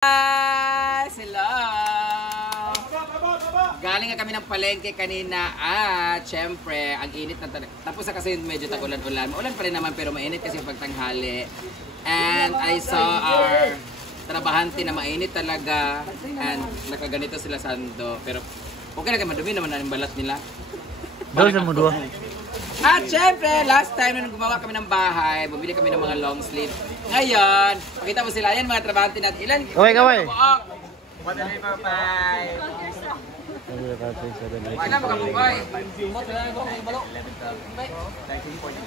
Hello! Galing nga kami ng palengke kanina at syempre, ang init na talaga. Tapos na kasi medyo tag-ulan-ulan. Maulan pa rin naman pero mainit kasi pagtanghali. And I saw our trabahante na mainit talaga. And nakaganito sila sando. Pero okay lang, madumi naman na yung balat nila. Doon sa mudo. At syempre, last time na gumawa kami ng bahay, bumili kami ng mga long sleeve. Ngayon, pakita mo sila, yan mga trabahante natin. Ilan? Kaway. Madali pa, bye! Wala mga bukoy.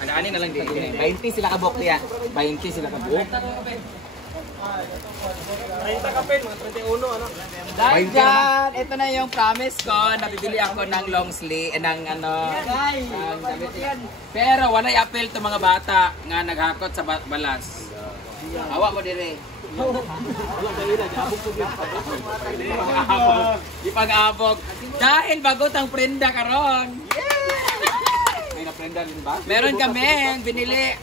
Ano na lang dito. 20 sila kabuk niya. 20 sila kabuk. 30 kapin, mga 31 ano. Dahil dyan, ito na yung promise ko. Nabibili ako ng long sleeve, ng damit. Pero walay apel to mga bata nga naghakot sa balas. Hawa mo dire. Ipag-abog. Dahil bagot ang prenda karon. May na-prenda din ba? Meron kami binili.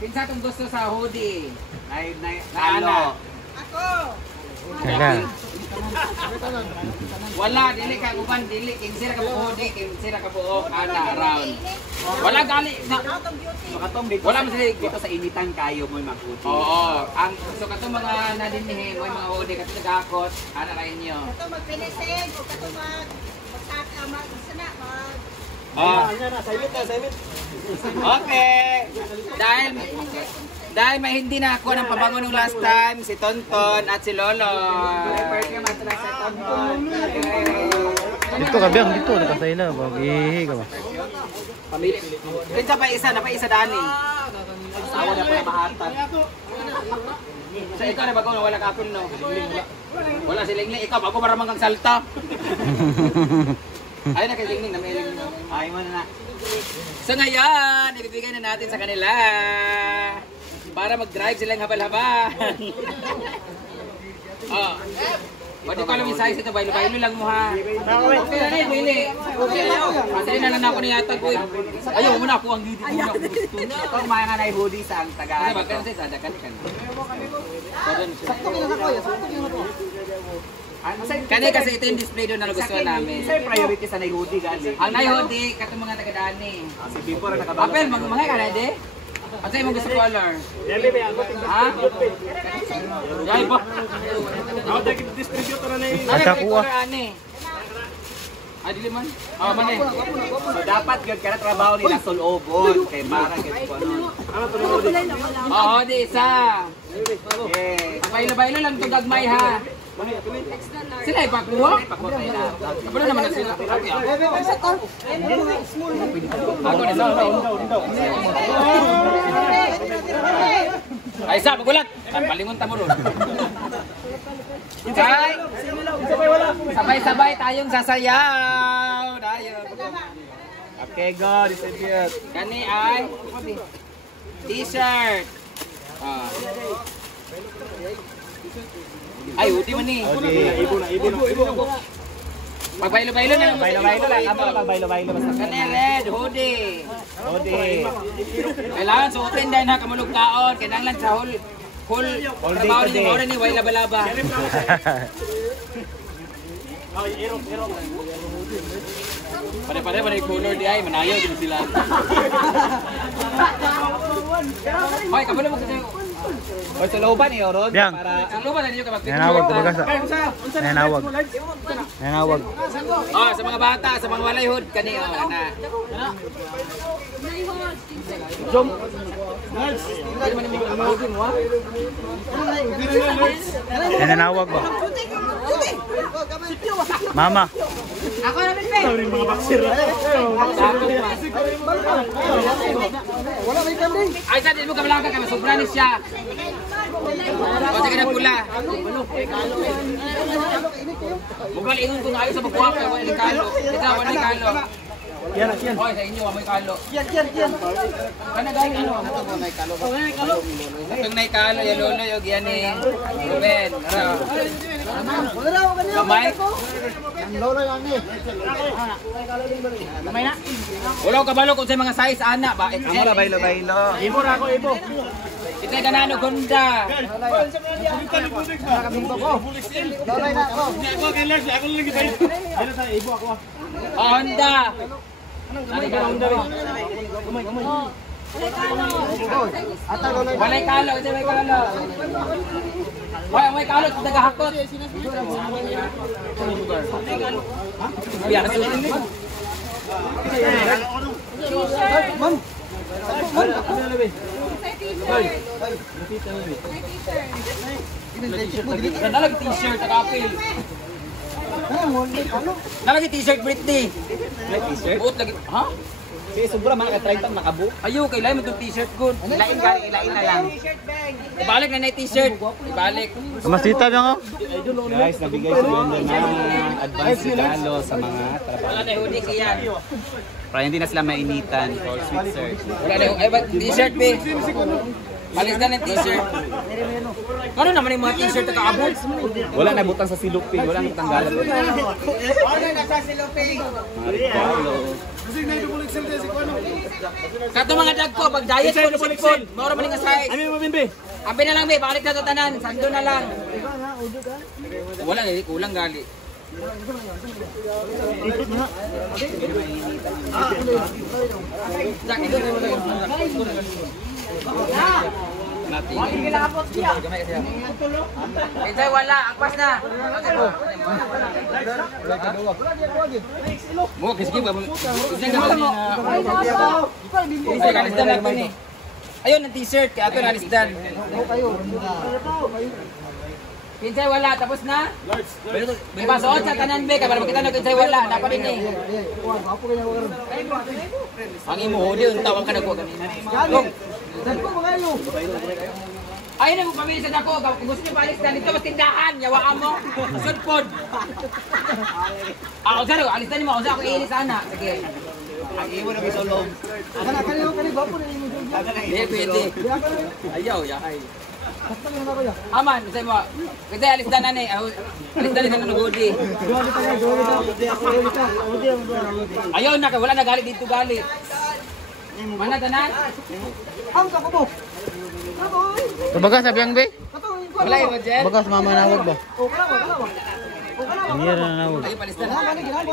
Pinsa itong gusto sa hoodie. Na ako. Wala, dili ka uban, dili. Kinsira ka buo, di. Kinsira ka buo, around. Wala gali. Wala mo sila dito sa initan kayo mo yung mag-hoodie. Oo. So katong mga nadinihin, mo yung mga hoodie, kasi nagakot, rin nyo. Ito magpinisig, o ito magpagkakama, sana Silent. Okay. Dahil may hindi na ako ng pabango nung last time, si Tonton at si Lolo. Dito ka biyang, dito. Nakasayla. Ihi ka ba? Pamili. Kinsa pa isa dani. Asawa na pa mahatan. Sa ikaw na bago na wala kapon no. Wala si Lingling, ikaw bago maramang kang salta. Ay na kay Lingling na may Lingling. Ay mo na. So ngayon, ibibigay na natin sa kanila para mag-drive silang habal-habal. Oh. Pwede ko alam yung size ito, bailo-bailo lang mo ha. Okay na na, Willy. Okay na yun. Kasi na lang ako niyatag ko. Ayaw mo na ako ang dito. Ito ang mga nga na hoodie sa ang taga. Kasi bakit sa sadakan ka na. Kani kasi ito yung display doon na nagustuhan namin. Sa priority sa hoodie gali. Ang na-hoodie, katong mga taga-dani. Si Pipo ra nakababa. Apel, mga ka na de? At sa'yo mong gusto color? Dali may ako Ha? Yay ba? Ako dagit distributor na ni. Ano yung color ani? Dili man? Mani. So dapat gud kana trabaho nila sulobon kay para gid ko ano. Ano to mo? Di isa. Okay. Bailo-bailo lang to gagmay ha. Sila ipakuha? Pakot na. Kapalo naman na sila. Ako na Ay sa magulat. Palingon ta mo ron. Ay. Sabay-sabay tayong sasayaw. Dayon. Okay, go, distribute. Kani ay t-shirt. Ay, hoodie man ni. Ibo na. Pagbailo-bailo na. Bailo-bailo lang. Amo pag bailo-bailo basta. Kani red, hoodie. Hoodie. Kailangan suotin dahil na kamulog kaon. Kailangan sa whole trabaho ni mo ni way laba-laba. Pare-pare color di ay manayaw din sila. Hoy, kabalo mo kasi. O sa looban eh, Orod. Biyang. Sa lupa na ninyo ka mag-picture. Nanawag ko baga sa. Nanawag. Sa mga bata, sa mga walay hood kani na. Jom. Hindi man yung mga hood mo ha. Nanawag ba? Mama. Ako na bin. Mga boxer. Wala may kambing. Ay, sa mo kamalangka ka, sobra ni siya. O, sige na pula. Mugal ingon kung ayaw sa magkuha ka, wala yung kalo. Ikaw, wala yung kalo. Yan. Hoy, sa inyo, may kalo. Yan. Kana gay ano, ato mo may kalo. Atong nay kalo, ya lolo yung yan ni Ruben. Wala na ako ganyan. Kamay? Ang lolo yan ni. Kamay na. Wala ko kabalo kung sa mga size ana ba? Amo ra bailo-bailo. Ibo ra ako, ibo. Itay ka na ano, gunda. Oh, Honda. Walay kalo, ito may kalo. Walay kalo, ito nagahakot. Biya ka sulit. Nalag t-shirt, nakapil. Nalag t-shirt, Britney. T-shirt? Buot lagi. Ha? Sige, sobra man ka 30 nakabu. Ayaw, kailangan mo itong t-shirt ko. Ilain na lang. Ibalik na na yung t-shirt. Ibalik. Masita na nga. Guys, nabigay si Wendell ng advance regalo sa mga trabaho. Wala na yung hoodie yan. Para hindi na sila mainitan for sweet search. Wala na yung, ay ba't t-shirt, be? Alis na ng t-shirt. Ano naman yung mga t-shirt na kaabot? Wala na butang sa silupin, wala na tanggalan. Kato mga dag ko, pag diet ko na sipon, maura man nga size. Abi na lang, be, balik na to tanan, sando na lang. Wala, kulang gali. Jack, ito na Ito wala, akpas na. Mo kisigi ba? Isang gamal mo. Isang alisdan natin eh. Ayun ang t-shirt kaya ito alisdan. Kinsay wala, tapos na? May pasuot sa tanan be, para makita na kinsay wala, dapat din eh. Ang imo hodi, yung tawag ka na ko ganina. Ayun na mo pamili sa dako, kung gusto niyo palis na dito, mas tindahan, yawaan mo, sudpod. Ako sir, alis na niyo mo, ako sa ako iinis sana. Sige. Ang imo na may solong. Hindi, pwede. Ayaw, yahay. Aman, say mo. Kasi alis na ni. Alis na ni sa nagudi. Ayaw na, wala na galit dito galit. Mana tanan? Ang kakubo. Kabagas sabi ang be. Wala yung jen. Bagas mama nawag ba? O kalawa. Ang iya na nawag. Ayaw palis na.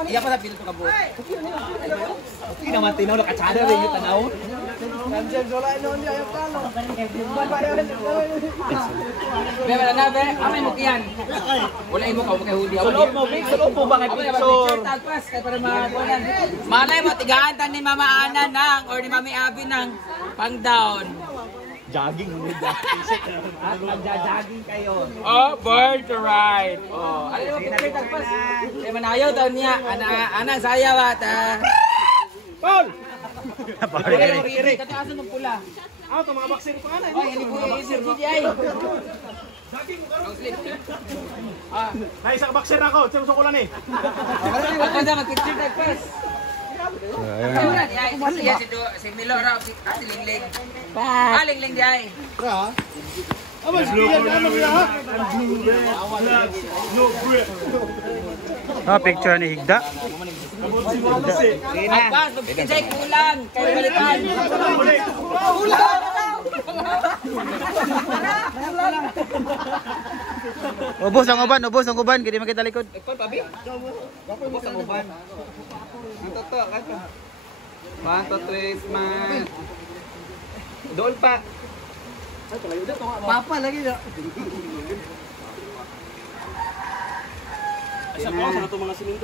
Iya pa sa pinto ka buot. Hindi naman tinaw, nakatsada rin yung tanaw. Be, wala na be. Amay mo kiyan. Wala imo ka, kay hudi. Sulod mo, Vic. Sulod mo ba kay picture? Tagpas, kay para makunan. Malay mo, tigaan tan ni Mama Ana nang, or ni Mami Abi nang pang down. Jogging mo nila. At magja-jogging kayo. Oh, bird to ride. Oh, ano yung picture tagpas? Kay manayaw daw niya. Anang sayaw at... Paul! Kiri. Kataasan ng pula. Ano ito, mga boxer pa nga. Oh, hindi po yung CGI. Ah, Naisa ka boxer na ako. Sino ko lang eh. ako na mag-picture tagpas. Ayun na, si Milo raw, si Lingling. Ah, Lingling di ay. Ah, picture ni Higda. Agpas, magpinsay kulang. Kayo balikan. Ubos ang uban, kaya di makita likod. Ikaw, Pabi? Ubos ang uban. Ang totoo, kato. 1, 2, 3, man. Doon pa. Papa lagi na. Sa mga sininto